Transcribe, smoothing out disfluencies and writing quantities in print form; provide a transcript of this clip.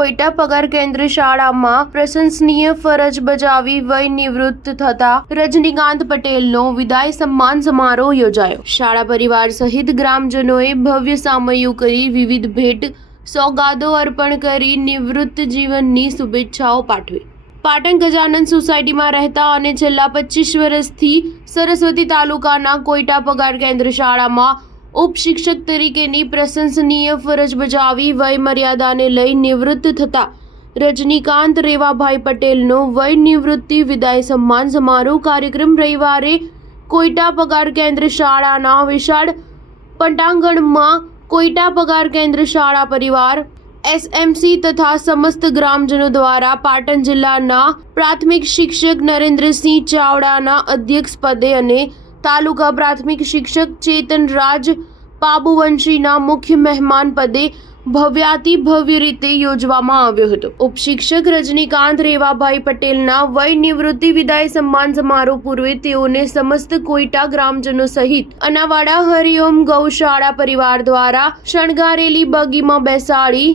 કોઈટા પગાર કેન્દ્ર શાળામાં પ્રશંસનીય ફરજ બજાવી વય નિવૃત્ત થતા રજનીકાંત પટેલનો વિદાય સન્માન સમારોહ યોજાયો। શાળા પરિવાર સહિત ગ્રામજનોએ ભવ્ય સામૈયું કરી વિવિધ ભેટ સોગાદો અર્પણ કરી નિવૃત્ત જીવનની શુભેચ્છાઓ પાઠવી। પાટણ ગજાનન સોસાયટીમાં રહેતા અને છેલ્લા 25 વર્ષથી સરસ્વતી તાલુકાના કોઈટા પગાર કેન્દ્ર શાળામાં ઉપશિક્ષક તરીકેની પ્રશંસનીય ફરજ બજાવી વય મર્યાદાને લઈ નિવૃત્ત થતા રજનીકાંત રેવાભાઈ પટેલનો વય નિવૃત્તિ વિદાય સન્માન સમારોહ કાર્યક્રમ રવિવારે કોઈટા પગાર કેન્દ્ર શાળાના વિશાળ પટાંગણમાં કોઈટા પગાર કેન્દ્ર શાળા પરિવાર એસએમસી તથા સમસ્ત ગ્રામજનો દ્વારા પાટણ જિલ્લાના પ્રાથમિક શિક્ષક નરેન્દ્રસિંહ ચાવડાના અધ્યક્ષ પદે અને તાલુકા પ્રાથમિક શિક્ષક ચેતનરાજ પાબુવંશીના મુખ્ય મહેમાન પદે ભવ્યાતિ ભવ્ય રીતે યોજવામાં આવ્યો હતો। ઉપશિક્ષક રજનીકાંત રેવાભાઈ પટેલના વય નિવૃત્તિ વિદાય સન્માન સમારોહ પૂર્વે તેઓને સમસ્ત કોઈટા ગ્રામજનો સહિત અનાવાડા હરિઓમ ગૌશાળા પરિવાર દ્વારા શણગારેલી બગીમાં બેસાડી